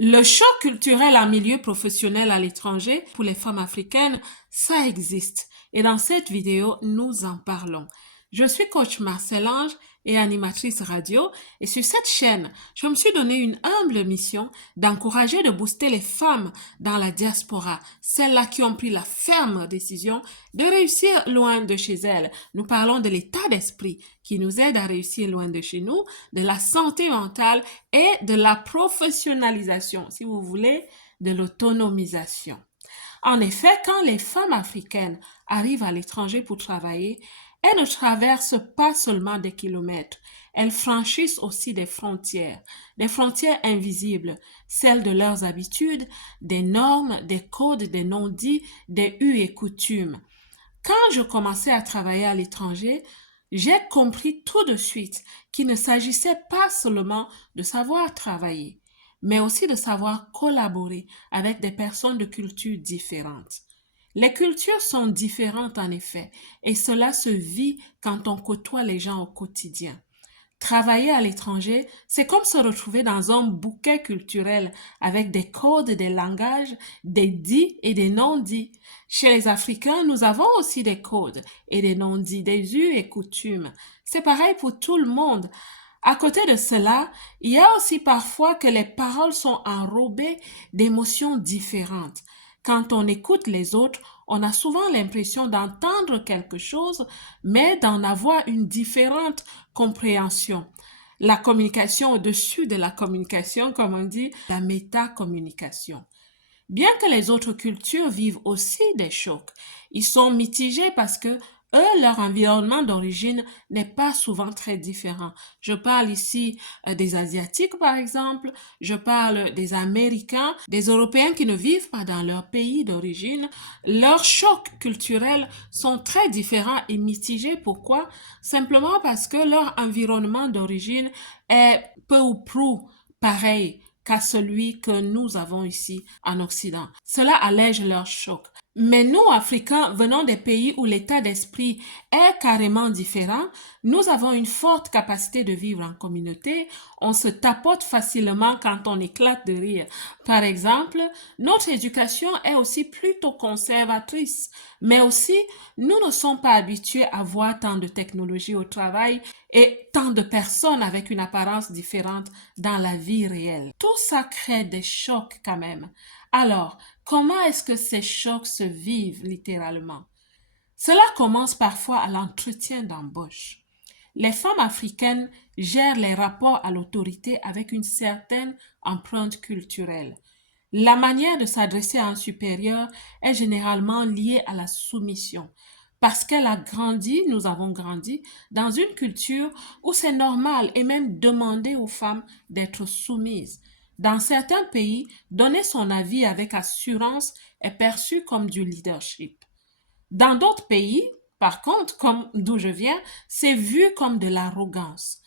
Le choc culturel en milieu professionnel à l'étranger pour les femmes africaines, ça existe. Et dans cette vidéo, nous en parlons. Je suis coach Marcel Ange et animatrice radio. Et sur cette chaîne, je me suis donné une humble mission d'encourager, de booster les femmes dans la diaspora, celles-là qui ont pris la ferme décision de réussir loin de chez elles. Nous parlons de l'état d'esprit qui nous aide à réussir loin de chez nous, de la santé mentale et de la professionnalisation, si vous voulez, de l'autonomisation. En effet, quand les femmes africaines arrivent à l'étranger pour travailler, elles ne traversent pas seulement des kilomètres, elles franchissent aussi des frontières invisibles, celles de leurs habitudes, des normes, des codes, des non-dits, des us et coutumes. Quand je commençais à travailler à l'étranger, j'ai compris tout de suite qu'il ne s'agissait pas seulement de savoir travailler, mais aussi de savoir collaborer avec des personnes de cultures différentes. Les cultures sont différentes en effet, et cela se vit quand on côtoie les gens au quotidien. Travailler à l'étranger, c'est comme se retrouver dans un bouquet culturel avec des codes, des langages, des dits et des non-dits. Chez les Africains, nous avons aussi des codes et des non-dits, des us et coutumes. C'est pareil pour tout le monde. À côté de cela, il y a aussi parfois que les paroles sont enrobées d'émotions différentes. Quand on écoute les autres, on a souvent l'impression d'entendre quelque chose, mais d'en avoir une différente compréhension. La communication au-dessus de la communication, comme on dit, la métacommunication. Bien que les autres cultures vivent aussi des chocs, ils sont mitigés parce que eux, leur environnement d'origine n'est pas souvent très différent. Je parle ici des Asiatiques, par exemple, je parle des Américains, des Européens qui ne vivent pas dans leur pays d'origine. Leurs chocs culturels sont très différents et mitigés. Pourquoi? Simplement parce que leur environnement d'origine est peu ou prou pareil qu'à celui que nous avons ici en Occident. Cela allège leur choc. Mais nous, Africains, venant des pays où l'état d'esprit est carrément différent, nous avons une forte capacité de vivre en communauté. On se tapote facilement quand on éclate de rire. Par exemple, notre éducation est aussi plutôt conservatrice, mais aussi nous ne sommes pas habitués à voir tant de technologies au travail et tant de personnes avec une apparence différente dans la vie réelle. Tout ça crée des chocs quand même. Alors, comment est-ce que ces chocs se vivent littéralement? Cela commence parfois à l'entretien d'embauche. Les femmes africaines gèrent les rapports à l'autorité avec une certaine empreinte culturelle. La manière de s'adresser à un supérieur est généralement liée à la soumission. Parce qu'elle a grandi, nous avons grandi, dans une culture où c'est normal et même demandé aux femmes d'être soumises. Dans certains pays, donner son avis avec assurance est perçu comme du leadership. Dans d'autres pays, par contre, comme d'où je viens, c'est vu comme de l'arrogance.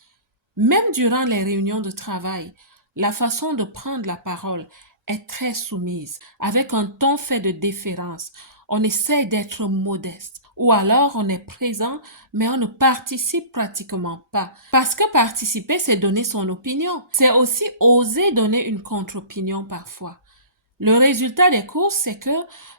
Même durant les réunions de travail, la façon de prendre la parole est très soumise, avec un ton fait de déférence. On essaie d'être modeste. Ou alors on est présent, mais on ne participe pratiquement pas. Parce que participer, c'est donner son opinion. C'est aussi oser donner une contre-opinion parfois. Le résultat des courses, c'est que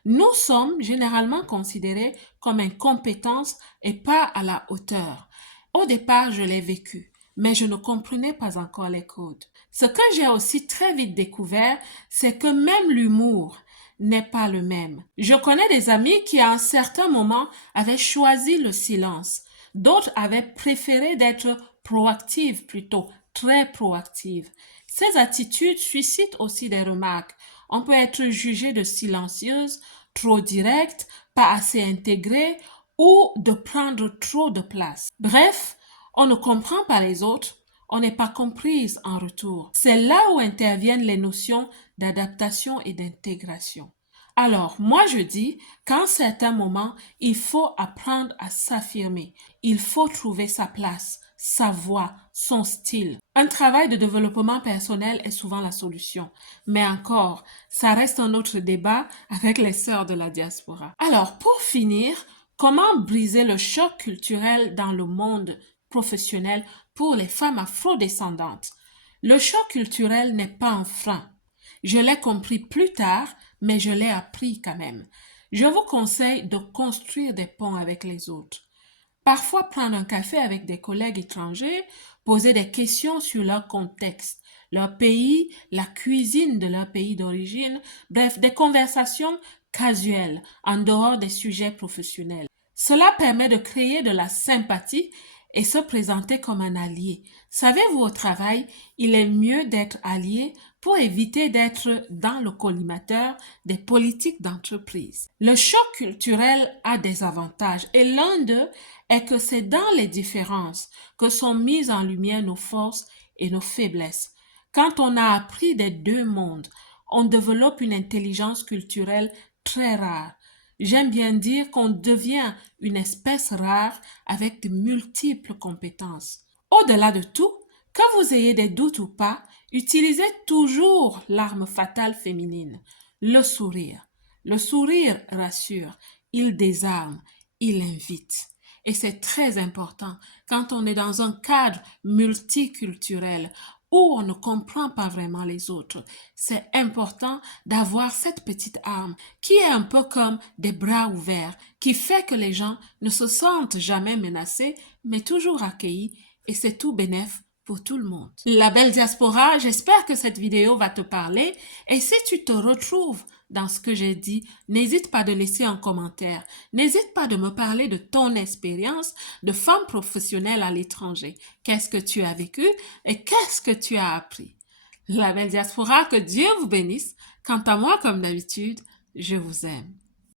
nous sommes généralement considérés comme incompétents et pas à la hauteur. Au départ, je l'ai vécu, mais je ne comprenais pas encore les codes. Ce que j'ai aussi très vite découvert, c'est que même l'humour n'est pas le même. Je connais des amis qui à un certain moment avaient choisi le silence. D'autres avaient préféré d'être proactives plutôt, très proactives. Ces attitudes suscitent aussi des remarques. On peut être jugé de silencieuse, trop directe, pas assez intégrée ou de prendre trop de place. Bref, on ne comprend pas les autres, on n'est pas comprise en retour. C'est là où interviennent les notions d'adaptation et d'intégration. Alors, moi je dis qu'à un certain moment, il faut apprendre à s'affirmer. Il faut trouver sa place, sa voix, son style. Un travail de développement personnel est souvent la solution. Mais encore, ça reste un autre débat avec les sœurs de la diaspora. Alors, pour finir, comment briser le choc culturel dans le monde professionnel pour les femmes afrodescendantes? Le choc culturel n'est pas un frein. Je l'ai compris plus tard, mais je l'ai appris quand même. Je vous conseille de construire des ponts avec les autres. Parfois prendre un café avec des collègues étrangers, poser des questions sur leur contexte, leur pays, la cuisine de leur pays d'origine, bref, des conversations casuelles en dehors des sujets professionnels. Cela permet de créer de la sympathie et se présenter comme un allié. Savez-vous, au travail, il est mieux d'être allié pour éviter d'être dans le collimateur des politiques d'entreprise. Le choc culturel a des avantages et l'un d'eux est que c'est dans les différences que sont mises en lumière nos forces et nos faiblesses. Quand on a appris des deux mondes, on développe une intelligence culturelle très rare. J'aime bien dire qu'on devient une espèce rare avec de multiples compétences. Au-delà de tout, que vous ayez des doutes ou pas, utilisez toujours l'arme fatale féminine, le sourire. Le sourire rassure, il désarme, il invite. Et c'est très important quand on est dans un cadre multiculturel où on ne comprend pas vraiment les autres. C'est important d'avoir cette petite arme qui est un peu comme des bras ouverts, qui fait que les gens ne se sentent jamais menacés, mais toujours accueillis, et c'est tout bénef pour tout le monde. La belle diaspora, j'espère que cette vidéo va te parler, et si tu te retrouves dans ce que j'ai dit, n'hésite pas de laisser un commentaire. N'hésite pas de me parler de ton expérience de femme professionnelle à l'étranger. Qu'est-ce que tu as vécu et qu'est-ce que tu as appris? La belle diaspora, que Dieu vous bénisse. Quant à moi, comme d'habitude, je vous aime.